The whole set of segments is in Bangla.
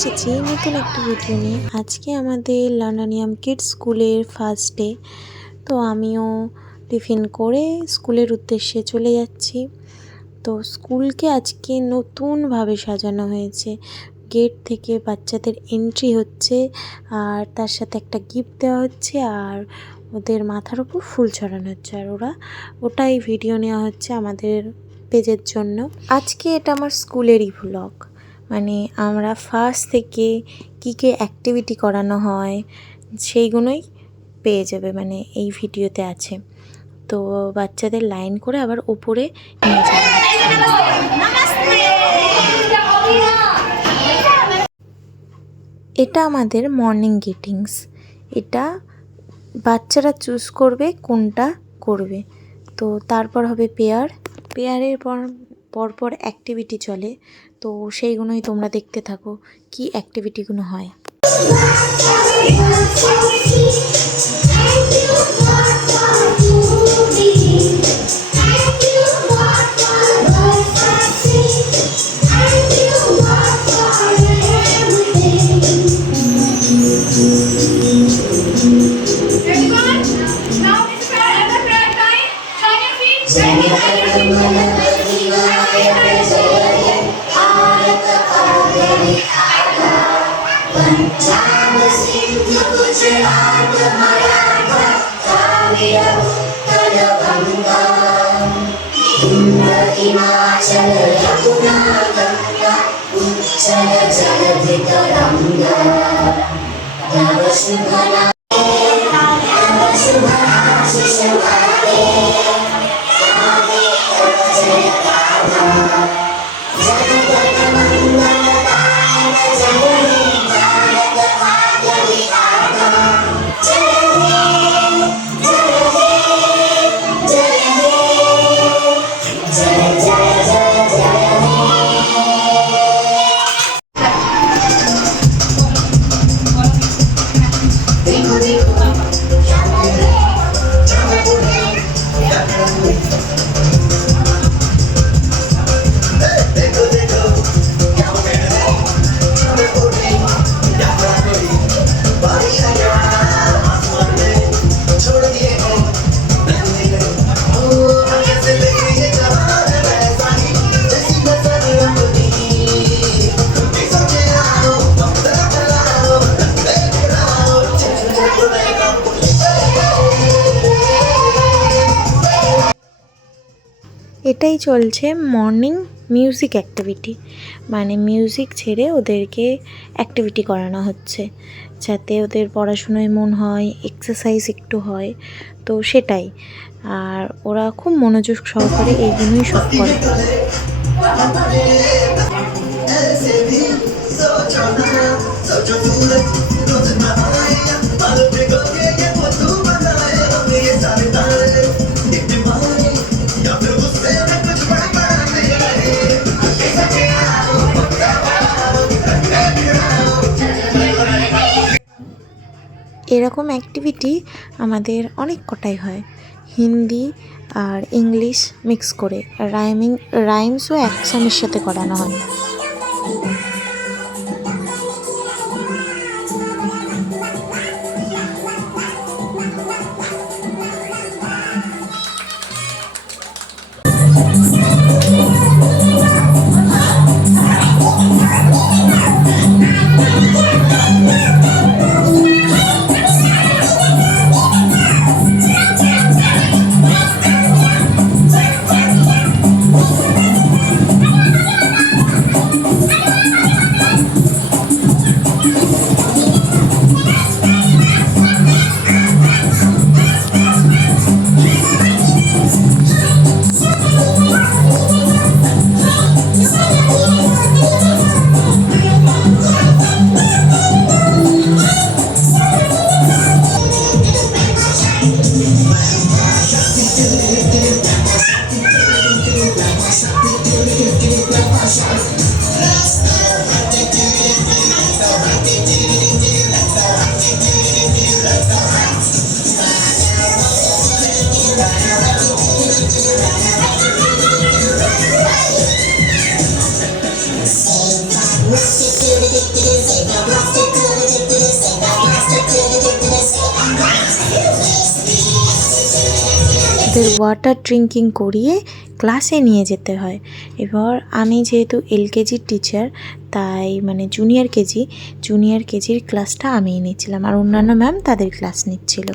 এসেছি নতুন একটা ভিডিও নিয়ে। আজকে আমাদের লন্ডনিয়াম কিডস স্কুলের ফার্স্ট ডে, তো আমিও টিফিন করে স্কুলের উদ্দেশ্যে চলে যাচ্ছি। তো স্কুলকে আজকে নতুনভাবে সাজানো হয়েছে। গেট থেকে বাচ্চাদের এন্ট্রি হচ্ছে, আর তার সাথে একটা গিফট দেওয়া হচ্ছে, আর ওদের মাথার উপর ফুল ছড়ানো হচ্ছে, আর ওটাই ভিডিও নেওয়া হচ্ছে আমাদের পেজের জন্য। আজকে এটা আমার স্কুলেরই ভ্লগ, মানে আমরা ফার্স্ট থেকে কী কী অ্যাক্টিভিটি করানো হয় সেইগুলোই পেয়ে যাবে, মানে এই ভিডিওতে আছে। তো বাচ্চাদের লাইন করে আবার উপরে নিয়ে যাবে। এটা আমাদের মর্নিং গ্রিটিংস। এটা বাচ্চারা চুজ করবে কোনটা করবে। তো তারপর হবে পেয়ারের পর অ্যাক্টিভিটি চলে, তো সেইগুলোই তোমরা দেখতে থাকো কি অ্যাক্টিভিটিগুলো হয়। এটাই চলছে মর্নিং মিউজিক অ্যাক্টিভিটি, মানে মিউজিক ছেড়ে ওদেরকে অ্যাক্টিভিটি করানো হচ্ছে যাতে ওদের পড়াশুনোয় মন হয়, এক্সারসাইজ একটু হয়, তো সেটাই। আর ওরা খুব মনোযোগ সহকারে এইগুলোই সব করে। এরকম অ্যাক্টিভিটি আমাদের অনেক কটাই হয়, হিন্দি আর ইংলিশ মিক্স করে, রাইমসও অ্যাকশনের সাথে করানো হয়। ওয়াটার ড্রিঙ্কিং করিয়ে ক্লাসে নিয়ে যেতে হয়। এবার আমি যেহেতু এলকেজির টিচার, তাই মানে জুনিয়র কেজির ক্লাসটা আমিই নিচ্ছিলাম, আর অন্যান্য ম্যাম তাদের ক্লাস নিচ্ছিল।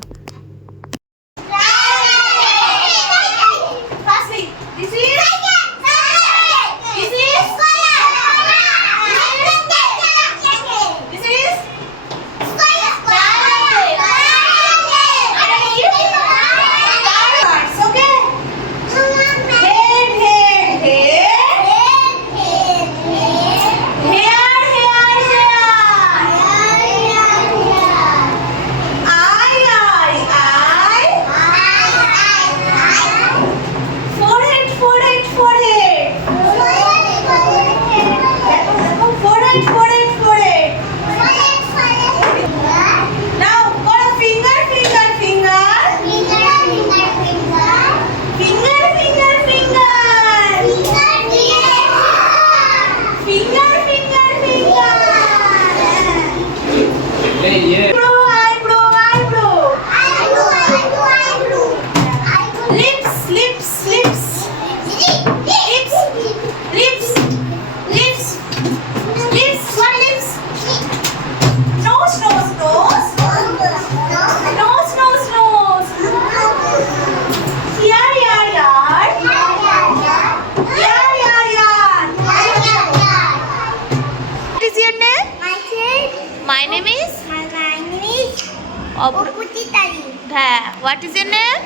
What is your name?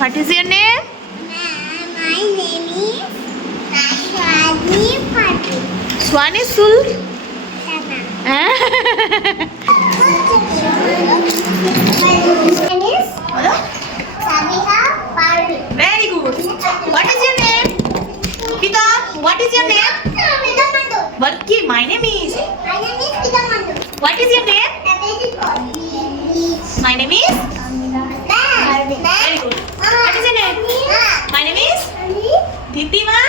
What is your name? My name is Swani Patil. Swani Sul. My name is Sabiha Parveen. Very good. What is your name? Pita. What is your name? Pita Mandu. Balki. My name is. My name is Pita Mandu. What is your name? My name is. Very good. What is your name? My name is Ditiman.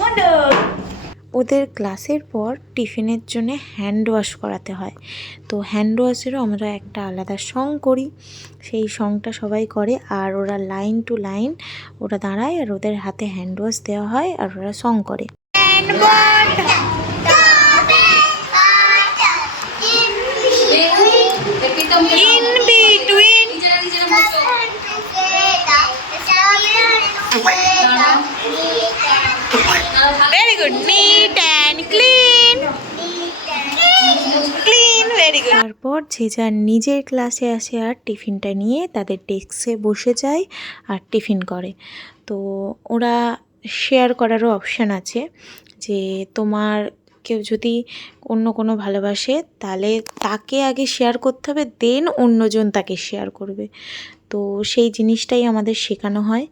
Wonder. ওদের ক্লাসের পর টিফিনের জন্য হ্যান্ড ওয়াশ করাতে হয়, তো হ্যান্ড ওয়াশেরও আমরা একটা আলাদা সং করি, সেই সংটা সবাই করে, আর ওরা লাইন টু লাইন ওরা দাঁড়ায়, আর ওদের হাতে হ্যান্ড ওয়াশ দেওয়া হয়, আর ওরা সং করে। In between. Very good. Neat and clean. Clean. Very good. তারপর যে যার নিজের ক্লাসে আসে আর টিফিনটা নিয়ে তাদের ডেস্কে বসে যায় আর টিফিন করে। তো ওরা শেয়ার করারও অপশান আছে, যে তোমার কেউ যদি অন্য কোনো ভালোবাসে তাহলে তাকে আগে শেয়ার করতে হবে, দেন অন্যজন তাকে শেয়ার করবে। তো সেই জিনিসটাই আমাদের শেখানো হয়।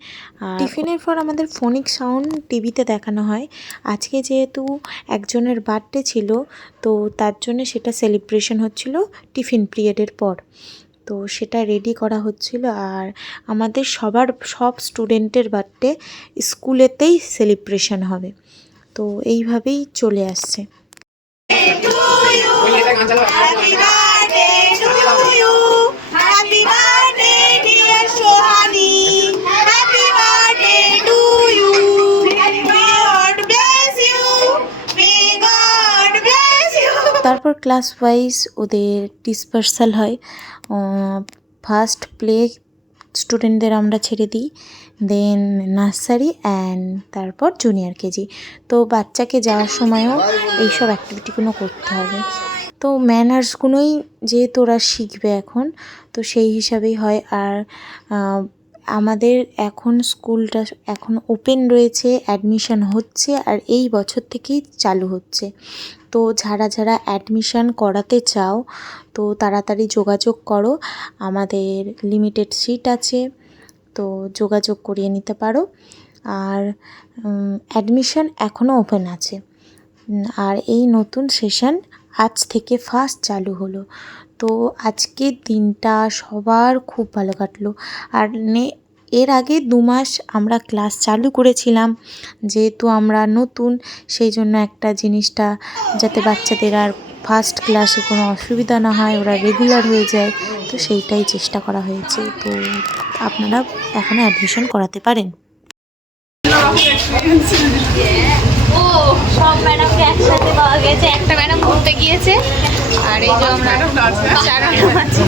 আর টিফিনের পর আমাদের ফোনিক সাউন্ড টিভিতে দেখানো হয়। আজকে যেহেতু একজনের বার্থডে ছিল, তো তার জন্য সেটা সেলিব্রেশন হচ্ছিল টিফিন পিরিয়ডের পর, তো সেটা রেডি করা হচ্ছিল। আর আমাদের সব স্টুডেন্টের বার্থডে স্কুলেতেই সেলিব্রেশন হবে, তো এইভাবেই চলে আসছে। তারপর ক্লাস ওয়াইজ ওদের ডিসপার্সাল হয়। ফার্স্ট প্লে স্টুডেন্টদের আমরা ছেড়ে দিই, দেন নার্সারি অ্যান্ড তারপর জুনিয়র কেজি। তো বাচ্চাকে যাওয়ার সময়ও এইসব অ্যাক্টিভিটিগুলো করতে হবে। তো ম্যানার্সগুলোই যেহেতু ওরা শিখবে এখন, তো সেই হিসাবেই হয়। আর আমাদের এখন স্কুলটা এখন ওপেন রয়েছে, অ্যাডমিশন হচ্ছে, আর এই বছর থেকেই চালু হচ্ছে। তো যারা অ্যাডমিশন করাতে চাও তো তাড়াতাড়ি যোগাযোগ করো, আমাদের লিমিটেড সিট আছে, তো যোগাযোগ করিয়ে নিতে পারো। আর অ্যাডমিশন এখনও ওপেন আছে। আর এই নতুন সেশন আজ থেকে ফার্স্ট চালু হলো। তো আজকের দিনটা সবার খুব ভালো কাটলো। আর এর আগে 2 মাস আমরা ক্লাস চালু করেছিলাম, যেহেতু আমরা নতুন, সেই জন্য একটা জিনিসটা যাতে বাচ্চাদের আর ফার্স্ট ক্লাসে কোনো অসুবিধা না হয়, ওরা রেগুলার হয়ে যায়, তো সেইটাই চেষ্টা করা হয়েছে। তো আপনারা এখানে অ্যাডমিশন করাতে পারেন। ও সব ম্যাডামকে একসাথে পাওয়া গেছে, একটা ম্যাডাম ঘুরতে গিয়েছে আর এই যে আমরা 4 ম্যাডাম আছে।